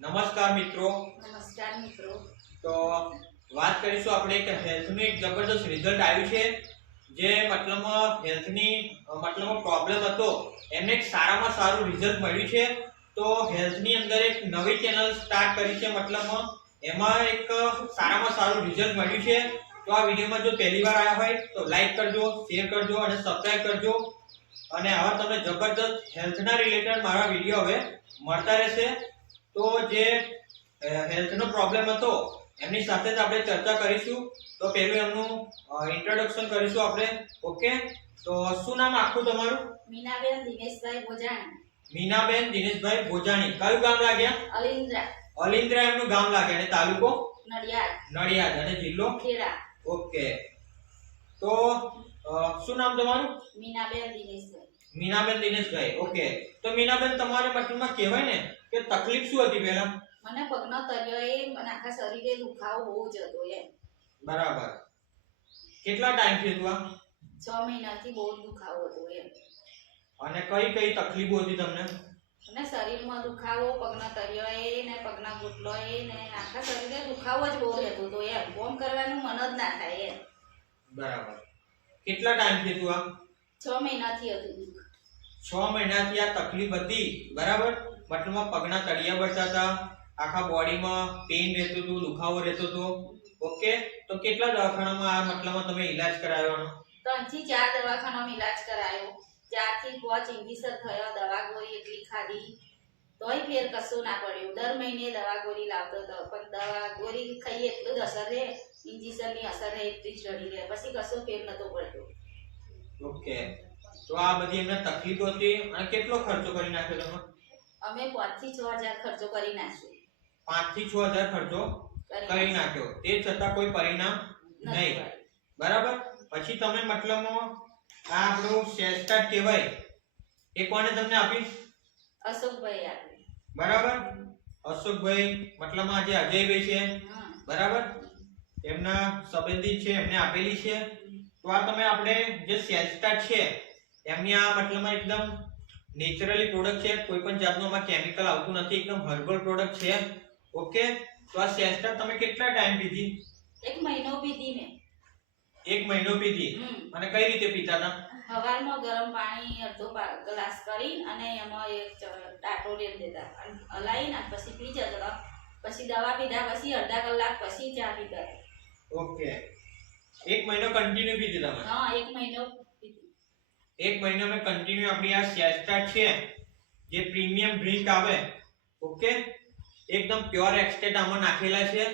નમસ્કાર મિત્રો. નમસ્કાર મિત્રો. તો વાત કરીશું આપણે કે હેલ્થનું એક જબરદસ્ત રિઝલ્ટ આવ્યું છે, જે મતલબમાં હેલ્થની મતલબમાં પ્રોબ્લેમ હતો એમને એક સારામાં સારું રિઝલ્ટ મળ્યું છે. તો હેલ્થની અંદર એક નવી ચેનલ સ્ટાર્ટ કરી છે, મતલબમાં એમાં એક સારામાં સારું રિઝલ્ટ મળ્યું છે. તો આ વિડીયોમાં જો પહેલી વાર આવ્યા હોય તો લાઈક કરજો, શેર કરજો અને સબસ્ક્રાઇબ કરજો. અને આવા તમને જબરદસ્ત હેલ્થના રિલેટેડ મારા વિડીયો હવે મળતા રહેશે. તો જે હેલ્થનો પ્રોબ્લેમ હતો એમની સાથે જ આપણે ચર્ચા કરીશું. તો પહેલું એમનું ઇન્ટ્રોડક્શન કરીશું આપણે. ઓકે, તો શું નામ આખું તમારું? મીનાબેન દિનેશભાઈ ભોજાણી. મીનાબેન દિનેશભાઈ ભોજાણી. કયું ગામ લાગ્યા? અલિન્દ્રા. અલિન્દ્રા એમનું ગામ લાગે અને તાલુકો નડિયાદ. નડિયાદ અને જિલ્લો ખેડા. ઓકે, તો શું નામ તમારું? મીનાબેન દિનેશભાઈ. મીનાબેન દિનેશભાઈ. ઓકે, તો મીનાબેન તમારે મતલબમાં કહેવાય ને કે તકલીફ શું હતી પહેલા? મને પગનો તળિયો અને આખા શરીરે દુખાવો બહુ જ હતો એમ. બરાબર. કેટલા ટાઈમ થી હતું આ? 6 મહિનાથી બહુ દુખાવો હતો એમ. અને કઈ કઈ તકલીફો હતી તમને? અને શરીરમાં દુખાવો, પગનો તળિયો ને પગના ઘૂંટણો ને આખા શરીરે દુખાવો જ બહુ રહેતો હતો એમ. કામ કરવાનું મન જ ના થાય એમ. બરાબર. કેટલા ટાઈમ થી હતું આ? 6 મહિનાથી હતું. 6 મહિનાથી આ તકલીફ હતી. બરાબર. મતલબમાં પગના તળિયા બળતા હતા, આખા બોડીમાં પેઇન રહેતું હતું, દુખાવો રહેતો હતો. ઓકે, તો કેટલા દવાખાનામાં આ મતલબમાં તમે ઈલાજ કરાવ્યો? 3 થી 4 દવાખાનામાં ઈલાજ કરાયો. 4 થી 5 ઇન્જેક્શન થયો, દવા ગોળી એટલી ખાધી તોય ફેર કશું ના પડ્યું. દર મહિને દવા ગોળી લાવતો હતો, પણ દવા ગોળી ખાઈએ એટલું જ અસર રહે, ઇન્જેક્શનની અસર રહે એટલી જ રડી રહે, પછી કશું ફેર નતો પડતો. ઓકે, તો આ બધી એમને તકલીફો હતી. અને કેટલો ખર્ચો કરી નાખ્યો તમે? અમે 5 થી 6000 ખર્ચો કરી નાખ્યો. 5 થી 6000 ખર્ચો કરી નાખ્યો, તે છતાં કોઈ પરિણામ નહીં. બરાબર. પછી તમે મતલબમાં આ આપણું સેસ્ટાર્ટ કહેવાય એ કોને તમને આપી? અશોકભાઈ આપી. બરાબર. અશોકભાઈ મતલબમાં જે અજયભાઈ છે, બરાબર, એમના સંબંધિત છે, એમને આપેલી છે. તો આ તમે આપણે જે સેસ્ટાર્ટ છે એમની આ મતલબમાં એકદમ નેચરલી પ્રોડક્ટ છે, કોઈ પણ જાતનું આમાં કેમિકલ આવતું નથી, એકદમ હર્બલ પ્રોડક્ટ છે. ઓકે, તો આ સેસ્ટાર્ટ તમે કેટલા ટાઈમ પીધી? 1 મહિનો પીધી મેં. 1 મહિનો પીધી. અને કઈ રીતે પીતા હતા? સવારમાં ગરમ પાણી અડધો ગ્લાસ કરી અને એમાં એક ટાટો લઈ દેતા અને હલાવીને પછી પી જતા. પછી દવા પીધા પછી અડધા કલાક પછી ચા પીતા. ઓકે, 1 મહિનો કન્ટિન્યુ પીધી તમે? હા, 1 મહિનો પીધી. 1 મહિનો મેં કન્ટિન્યુ આપણી આ સેસ્ટાર્ટ છે, જે પ્રીમિયમ ડ્રિંક આવે, ઓકે, એકદમ પ્યોર એક્સટ્રેક્ટ આમાં નાખેલા છે.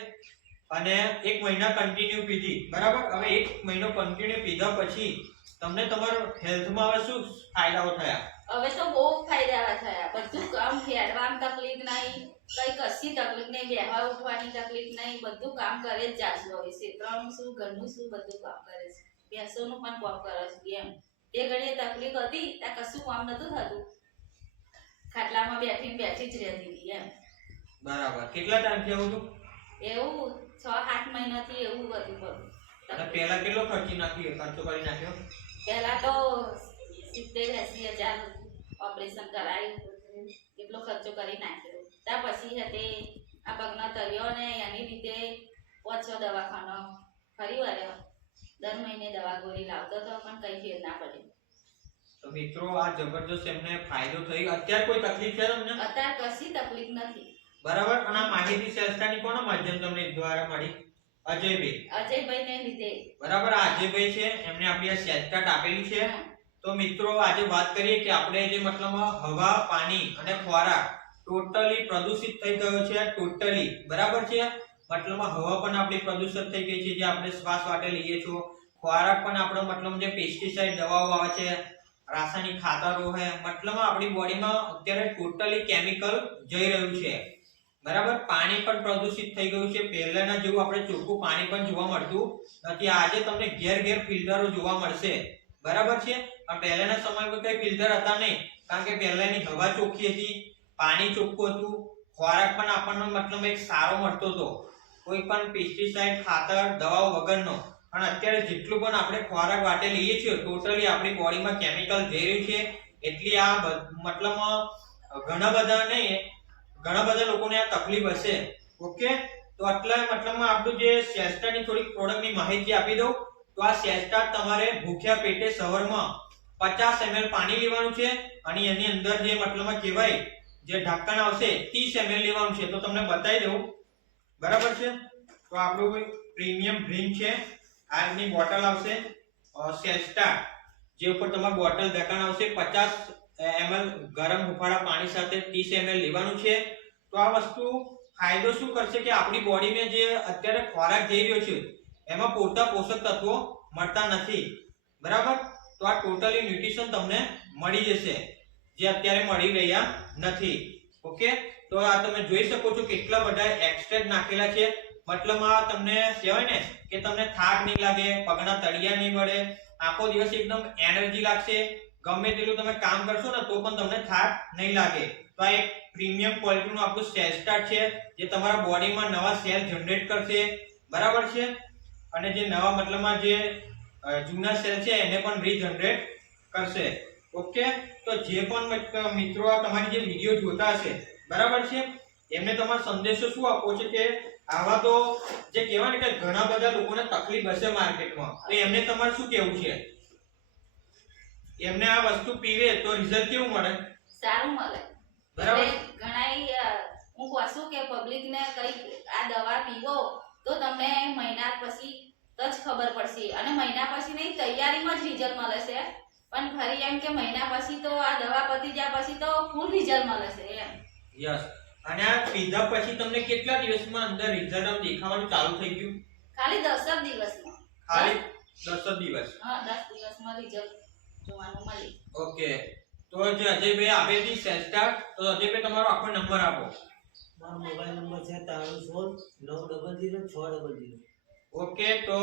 અને 1 મહિના કન્ટિન્યુ પીધી. બરાબર. હવે 1 મહિનો કન્ટિન્યુ પીધા પછી તમને તમારા હેલ્થમાં હવે શું ફાયદાઓ થયા? હવે તો બહુ ફાયદા થયા. બધું કામ ફેરવામાં તકલીફ નહીં, કઈ કશી તકલીફ નહીં, બેહવા ઉઠવાની તકલીફ નહીં, બધું કામ કરે જ જાશું. હવે ક્ષેત્રનું શું, ઘરનું શું, બધું કામ કરે છે. ભેંસોનું પણ કામ કરે છે એમ. તે ઘડીએ તકલીફ હતી ત્યાં કશું કામ નતું થતું, ખાટલામાં બેઠી જ રહેતી હતી એમ. બરાબર. કેટલા ટાઈમથી આવું હતું? એવું 6-8 મહિનાથી એવું હતું. અને પહેલા કેટલો ખર્ચો કરી નાખ્યો? પહેલા તો 70-80 હજાર ઓપરેશન કરાયું, એટલો ખર્ચો કરી નાખ્યો. ત્યાર પછી તે આ પગના તળિયો ને એની લીધે 5-6 દવાખાનો ફરી વળ્યો. દર મહિને દવા ગોળી લાવતો હતો, પણ કઈ ફેર ના પડ્યો. તો મિત્રો, આ જબરદસ્ત એમને ફાયદો થયો. અત્યારે કોઈ તકલીફ છે તમને? અત્યારે કશી તકલીફ નથી. બરાબર. અને આ માહિતી સેલ્સની કોના માધ્યમ તમને દ્વારા મળી? અજયભાઈ ને લીધે. બરાબર. આ અજયભાઈ છે, એમને આપણી આ સેલ્સકાર્ડ આપેલી છે. તો મિત્રો, આજે વાત કરીએ કે આપણે જે મતલબમાં હવા, પાણી અને ખોરાક ટોટલી પ્રદૂષિત થઈ ગયો છે. ટોટલી. બરાબર છે. મતલબમાં હવા પણ આપણી પ્રદૂષિત થઈ ગઈ છે, જે આપણે શ્વાસ માટે લઈએ છીએ. ખોરાક પણ આપણો મતલબ જે પેસ્ટિસાઇડ દવાઓ આવે છે, રાસાયણિક ખાતરો છે, મતલબ આપણી બોડીમાં અત્યારે ટોટલી કેમિકલ જઈ રહ્યું છે. બરાબર. પાણી પણ પ્રદૂષિત થઈ ગયું છે. પહેલાના જેવું આપણે ચોખ્ખું પાણી પણ જોવા મળતું નથી. આજે તમને ઘેર ફિલ્ટરો જોવા મળશે. બરાબર છે. પણ પહેલાના સમયમાં કઈ ફિલ્ટર હતા નહીં, કારણ કે પહેલાની હવા ચોખ્ખી હતી, પાણી ચોખ્ખું હતું, ખોરાક પણ આપણને મતલબ એક સારો મળતો હતો, કોઈ પણ પેસ્ટિસાઇડ, ખાતર, દવાઓ વગરનો. પણ અત્યારે જેટલું પણ આપણે ખોરાક વાટે લઈએ છીએ, ટોટલી આપણી બોડીમાં કેમિકલ જઈ રહ્યું છે. એટલી આ મતલબ ઘણા બધા નહીં, ઘણા બધા લોકોને આ તકલીફ હશે. ઓકે, તો એટલે મતલબમાં આપણું જે સેસ્ટાની થોડીક પ્રોડક્ટની માહિતી આપી દઉં. તો આ સેસ્ટા તમારે ભૂખ્યા પેટે સવારમાં 50 ml પાણી લેવાનું છે અને એની અંદર જે મતલબમાં કહેવાય જે ઢાંકણ આવશે 30 ml લેવાનું છે. તો તમને બતાવી દઉં, બરાબર છે. તો આપણું પ્રીમિયમ ડ્રિંક છે, આની બોટલ આવશે સેસ્ટા, જે ઉપર તમારી બોટલ ઢાંકણ આવશે. 50 ml ગરમ હુંફાળા પાણી સાથે 30 ml લેવાનું છે. તો આ વસ્તુ ફાયદો શું કરશે કે આપણી બોડીને જે અત્યારે ખોરાક જઈ રહ્યો છે એમાં પૂરતા પોષક તત્વો મળતા નથી, બરાબર. તો આ ટોટલી ન્યુટ્રિશન તમને મળી જશે જે અત્યારે મળી રહ્યા નથી. ઓકે, તો આ તમે જોઈ શકો છો કેટલા બધા એક્સ્ટ્રેક્ટ નાખેલા છે. મતલબ આ તમને કહેવાય ને કે તમને થાક નહીં લાગે, પગના તળિયા નહીં વળે, આખો દિવસ એકદમ એનર્જી લાગશે. ગમે તેટલું તમે કામ કરશો ને તો પણ તમને થાક નહીં લાગે. તો આ એક પ્રીમિયમ ક્વોલિટીનું આપણું સેસ્ટા છે જે તમારા બોડીમાં નવા સેલ જનરેટ કરશે, બરાબર છે. અને જે નવા મતલબમાં જે જૂના સેલ છે એને પણ રીજનરેટ કરશે. ઓકે, તો જે પણ મિત્રો આ તમારી જે વિડિયો જોતા હશે, બરાબર છે, એમને તમારો સંદેશો શું આપવો છે કે આવા તો જે કહેવાય ને કે ઘણા બધા લોકોને તકલીફ હશે માર્કેટમાં, તો એમને તમારે શું કહેવું છે? એમને આ વસ્તુ પીવે તો રિઝલ્ટ કેવું મળે? સારું મળે, બરાબર. ઘણાય હું કહું છું કે પબ્લિક ને કઈ આ દવા પીવો તો તમને મહિના પછી જ ખબર પડશે, અને મહિના પછી નહીં તૈયારીમાં જ રિઝલ્ટ મળે છે. પણ ફરી એમ કે મહિના પછી તો આ દવા પતી ગયા પછી તો ફૂલ રિઝલ્ટ મળે છે એમ. યસ. અને આ પીધા પછી તમને કેટલા દિવસમાં અંદર રિઝલ્ટ આમ દેખાવાનું ચાલુ થઈ ગયું? ખાલી 10 જ દિવસમાં. ખાલી 10 જ દિવસ? હા, 10 દિવસમાં રિઝલ્ટ જોવાનું મળે. ઓકે, તો જે અજયભાઈ આપેલી સેસ્ટા, તો અજયભાઈ તમારો આખો નંબર આપો. મારો મોબાઈલ નંબર છે 9316 900 600. ઓકે, તો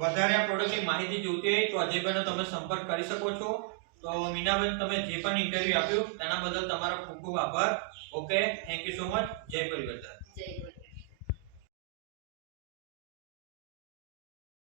વધારે આ પ્રોડક્ટની માહિતી જોઈતી હોય તો અજયભાઈનો તમે સંપર્ક કરી શકો છો. તો મીનાબેન, તમે જે પણ ઇન્ટરવ્યુ આપ્યું તેના બદલ તમારો ખૂબ ખૂબ આભાર. Okay, thank you so much. જય પરિવર્તન. જય ગુરુ.